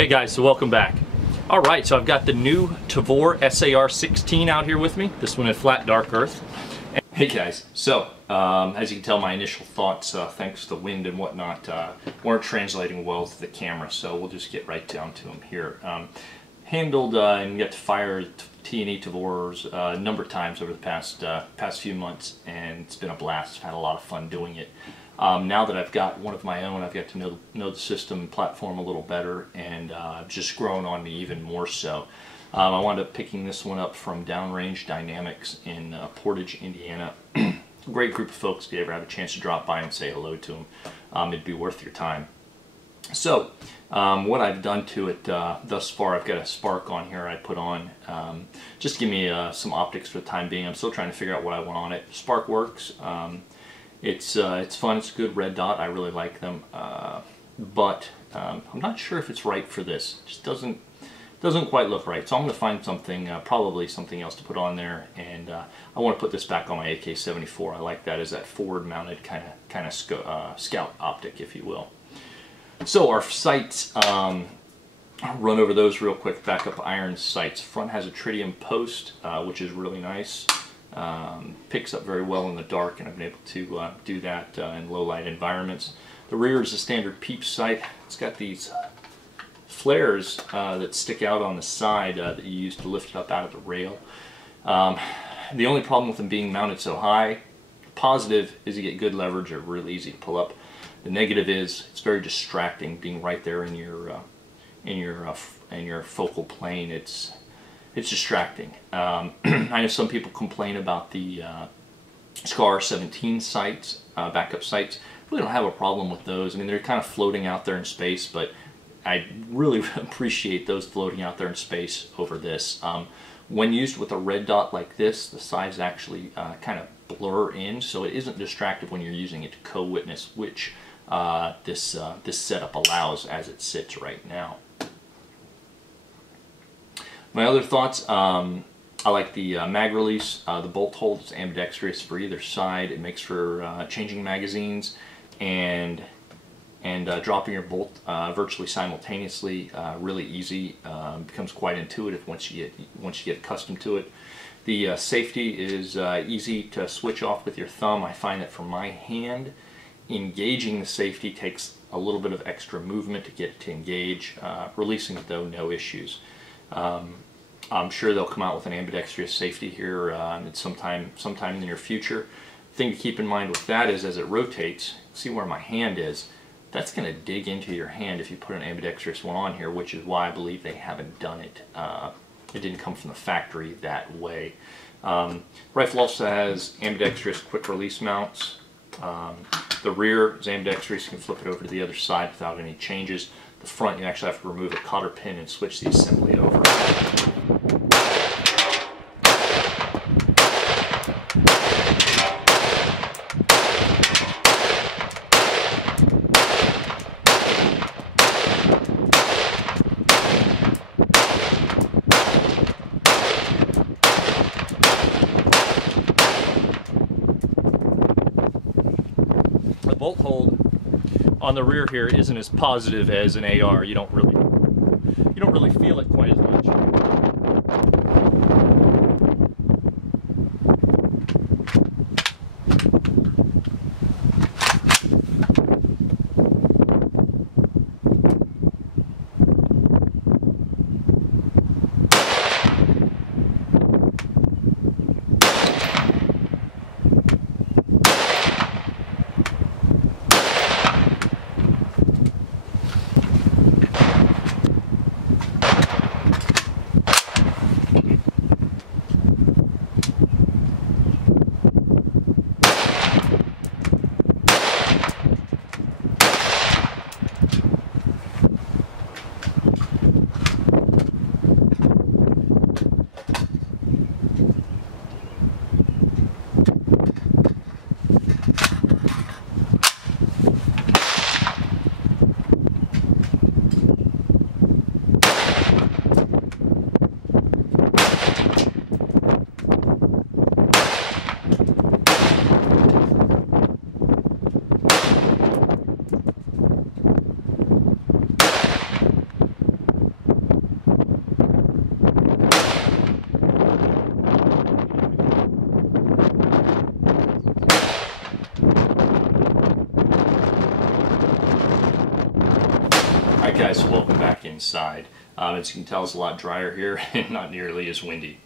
Hey guys, so welcome back. Alright, so I've got the new Tavor SAR FD16 out here with me. This one in flat dark earth. And hey guys, so as you can tell, my initial thoughts, thanks to the wind and whatnot, weren't translating well to the camera, so we'll just get right down to them here. Handled and got to fire T&E Tavors a number of times over the past few months, and it's been a blast. I've had a lot of fun doing it. Now that I've got one of my own, I've got to know the system and platform a little better, and just grown on me even more so. I wound up picking this one up from Downrange Dynamics in Portage, Indiana. Great group of folks. If you ever have a chance to drop by and say hello to them, it'd be worth your time. So, what I've done to it thus far, I've got a spark on here I put on just to give me some optics for the time being. I'm still trying to figure out what I want on it. Spark works. It's fun. It's a good red dot. I really like them, but I'm not sure if it's right for this. It just doesn't quite look right. So I'm going to find something, probably something else to put on there, and I want to put this back on my AK-74. I like that as that forward-mounted kind of scout optic, if you will. So our sights, I'll run over those real quick. Backup iron sights. Front has a tritium post, which is really nice. Picks up very well in the dark, and I've been able to do that in low light environments. The rear is a standard peep sight. It's got these flares that stick out on the side that you use to lift it up out of the rail. The only problem with them being mounted so high, positive is you get good leverage. They're really easy to pull up. The negative is it's very distracting being right there in your focal plane. It's distracting. I know some people complain about the SAR FD16 sights, backup sights. Really don't have a problem with those. I mean, they're kind of floating out there in space, but I really appreciate those floating out there in space over this. When used with a red dot like this, the sides actually kind of blur in, so it isn't distractive when you're using it to co-witness, which this setup allows as it sits right now. My other thoughts, I like the mag release. The bolt hole is ambidextrous for either side. It makes for changing magazines and dropping your bolt virtually simultaneously. Really easy. Becomes quite intuitive once you get accustomed to it. The safety is easy to switch off with your thumb. I find that for my hand, engaging the safety takes a little bit of extra movement to get it to engage. Releasing it though, no issues. I'm sure they'll come out with an ambidextrous safety here sometime in the near future. The thing to keep in mind with that is as it rotates, see where my hand is, that's going to dig into your hand if you put an ambidextrous one on here, which is why I believe they haven't done it. It didn't come from the factory that way. Rifle also has ambidextrous quick release mounts. The rear is ambidextrous. You can flip it over to the other side without any changes. The front, you actually have to remove a cotter pin and switch the assembly over. The bolt hold on the rear here isn't as positive as an AR. You don't really feel it quite as much. Alright guys, so welcome back inside. As you can tell, it's a lot drier here and not nearly as windy.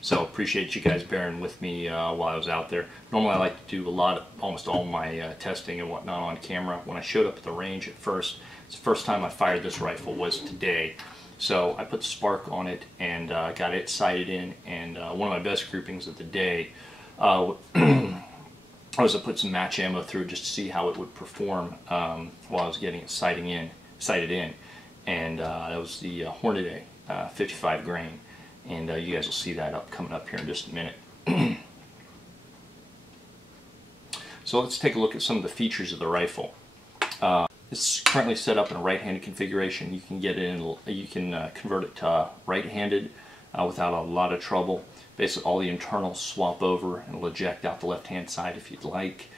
So appreciate you guys bearing with me while I was out there. Normally I like to do almost all my testing and whatnot on camera. When I showed up at the range at first, it's the first time I fired this rifle was today. So I put the spark on it and got it sighted in, and one of my best groupings of the day was to put some match ammo through just to see how it would perform while I was getting it sighted in. And that was the Hornady 55 grain. And you guys will see that coming up here in just a minute. So let's take a look at some of the features of the rifle. It's currently set up in a right-handed configuration. You can get it in, you can convert it to right-handed without a lot of trouble. Basically, all the internals swap over and will eject out the left-hand side if you'd like.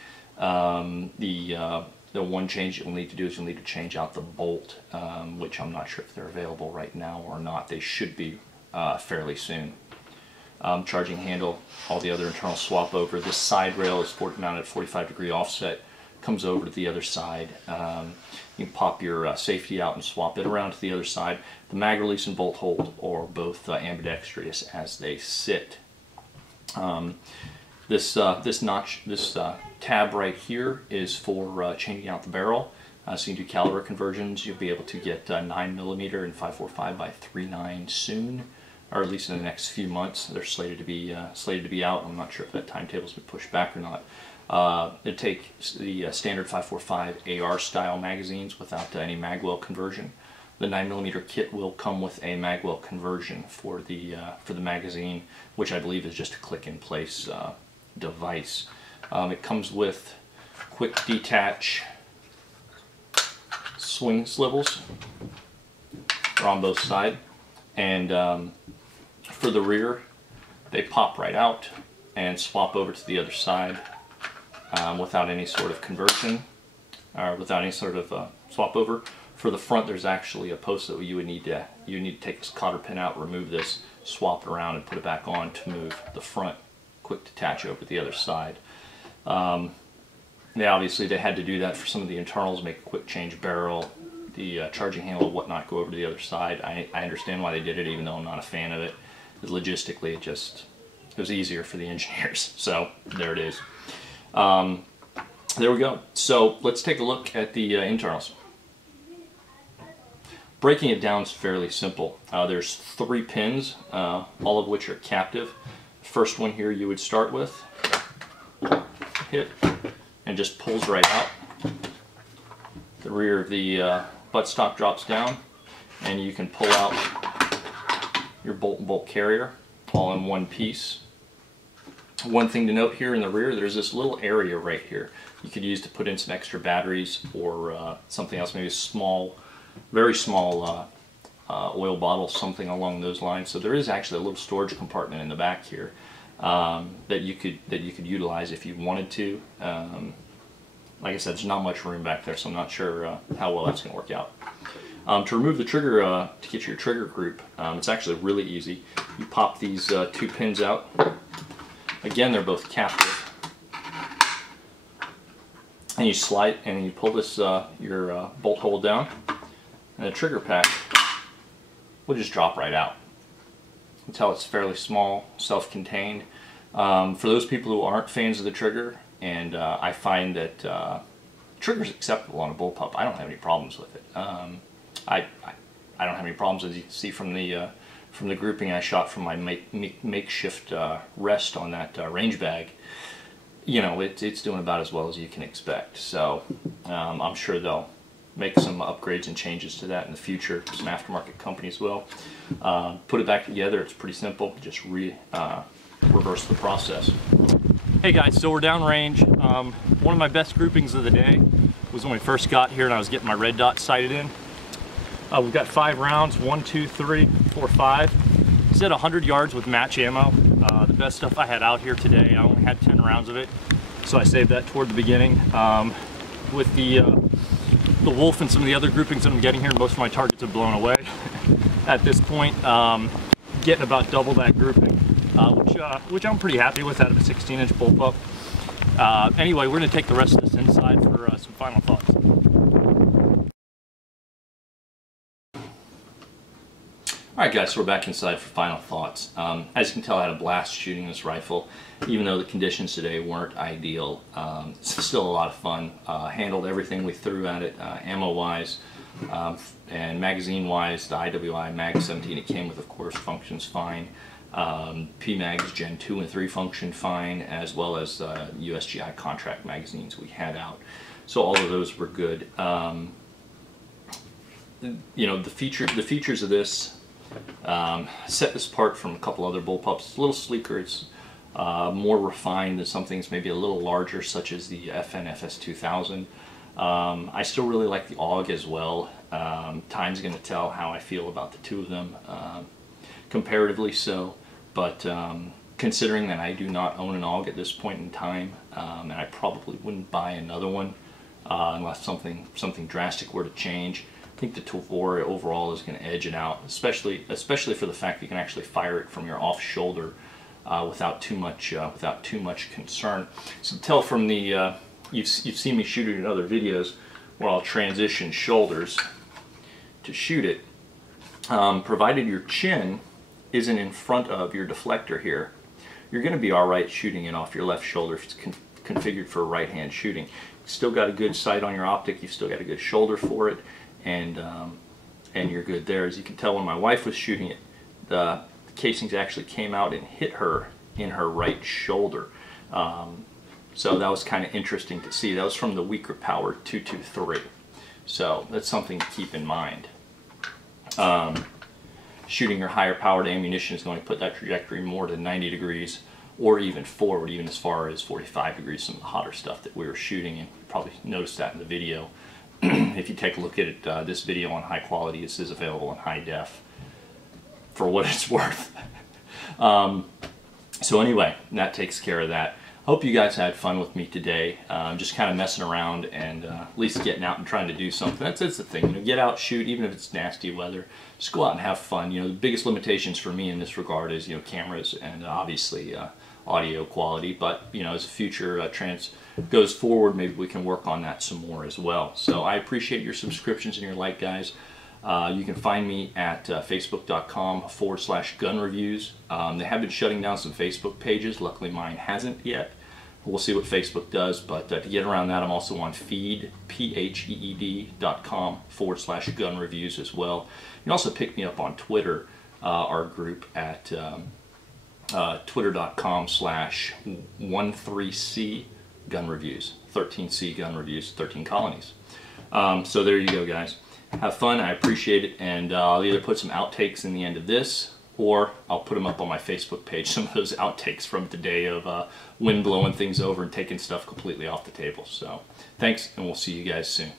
The one change you'll need to do is you'll need to change out the bolt, which I'm not sure if they're available right now or not. They should be fairly soon. Charging handle, all the other internals swap over. This side rail is mounted at 45-degree offset, comes over to the other side. You can pop your safety out and swap it around to the other side. The mag release and bolt hold are both ambidextrous as they sit. This tab right here is for changing out the barrel. So you can do caliber conversions. You'll be able to get 9mm and 5.45 by 3.9 soon, or at least in the next few months. They're slated to be out. I'm not sure if that timetable's been pushed back or not. It'd take the standard 5.45 AR style magazines without any magwell conversion. The 9mm kit will come with a magwell conversion for the magazine, which I believe is just a click-in-place device. It comes with quick detach swing swivels on both sides, and for the rear they pop right out and swap over to the other side without any sort of conversion or without any sort of swap over. For the front, there's actually a post that you would need to take this cotter pin out, remove this, swap it around, and put it back on to move the front quick detach over the other side. Yeah, obviously they had to do that for some of the internals, make a quick change barrel, the charging handle and whatnot go over to the other side. I understand why they did it, even though I'm not a fan of it. Logistically, it was easier for the engineers. So there it is. There we go. So let's take a look at the internals. Breaking it down is fairly simple. There's 3 pins, all of which are captive. First one here you would start with, hit, and just pulls right out. The rear of the buttstock drops down, and you can pull out your bolt and bolt carrier all in one piece. One thing to note here in the rear, there's this little area right here you could use to put in some extra batteries or something else, maybe a small, very small oil bottle, something along those lines. So there is actually a little storage compartment in the back here that you could utilize if you wanted to. Like I said, there's not much room back there, so I'm not sure how well that's going to work out. To remove the trigger, to get your trigger group, it's actually really easy. You pop these 2 pins out. Again, they're both captive. And you slide and you pull this your bolt hole down, and the trigger pack will just drop right out. You can tell it's fairly small, self-contained. For those people who aren't fans of the trigger, and I find that trigger's acceptable on a bullpup. I don't have any problems with it. I don't have any problems, as you can see from the grouping I shot from my makeshift rest on that range bag. You know, it's doing about as well as you can expect. So I'm sure they'll make some upgrades and changes to that in the future. Some aftermarket companies will. Put it back together. It's pretty simple. Just reverse the process. Hey guys, so we're downrange. One of my best groupings of the day was when we first got here and I was getting my red dot sighted in. We've got 5 rounds, 1, 2, 3, 4, 5. It's at 100 yards with match ammo. The best stuff I had out here today, I only had 10 rounds of it, so I saved that toward the beginning. With the wolf and some of the other groupings that I'm getting here, most of my targets have blown away. At this point, getting about double that grouping, which I'm pretty happy with out of a 16-inch bullpup. Anyway, we're going to take the rest of this inside for some final thoughts. Alright guys, so we're back inside for final thoughts. As you can tell, I had a blast shooting this rifle. Even though the conditions today weren't ideal, it's still a lot of fun. Handled everything we threw at it, ammo-wise and magazine-wise. The IWI Mag 17 it came with, of course, functions fine. PMags Gen 2 and 3 function fine, as well as USGI contract magazines we had out. So all of those were good. You know, the features of this set this apart from a couple other bullpups. It's a little sleeker, it's more refined than some things maybe a little larger, such as the FN FS2000. I still really like the AUG as well. Time's going to tell how I feel about the two of them, comparatively so, but considering that I do not own an AUG at this point in time, and I probably wouldn't buy another one unless something drastic were to change. I think the Tavor overall is going to edge it out, especially for the fact that you can actually fire it from your off shoulder without too much concern. So tell from the you've seen me shoot it in other videos where I'll transition shoulders to shoot it. Provided your chin isn't in front of your deflector here, you're going to be all right shooting it off your left shoulder if it's configured for right-hand shooting. You've still got a good sight on your optic. You've still got a good shoulder for it. And you're good there. As you can tell, when my wife was shooting it, the casings actually came out and hit her in her right shoulder. So that was kind of interesting to see. That was from the weaker power 223. So that's something to keep in mind. Shooting your higher powered ammunition is going to put that trajectory more to 90 degrees or even forward, even as far as 45 degrees, some of the hotter stuff that we were shooting. And you probably noticed that in the video. If you take a look at it, this video on high quality, this is available in high def for what it's worth. So anyway, that takes care of that. Hope you guys had fun with me today. Just kind of messing around and at least getting out and trying to do something. That's the thing, you know, get out, shoot, even if it's nasty weather. Just go out and have fun. You know, the biggest limitations for me in this regard is, you know, cameras and obviously audio quality. But you know, as the future goes forward, maybe we can work on that some more as well. So I appreciate your subscriptions and your like, guys. You can find me at facebook.com/gun reviews. They have been shutting down some Facebook pages. Luckily mine hasn't yet. We'll see what Facebook does, but to get around that, I'm also on feed, pheed.com/gun reviews as well. You can also pick me up on Twitter, our group at twitter.com/13C gun reviews, 13C gun reviews, 13 colonies. So there you go, guys. Have fun. I appreciate it, and I'll either put some outtakes in the end of this, or I'll put them up on my Facebook page, some of those outtakes from today of wind blowing things over and taking stuff completely off the table. So thanks, and we'll see you guys soon.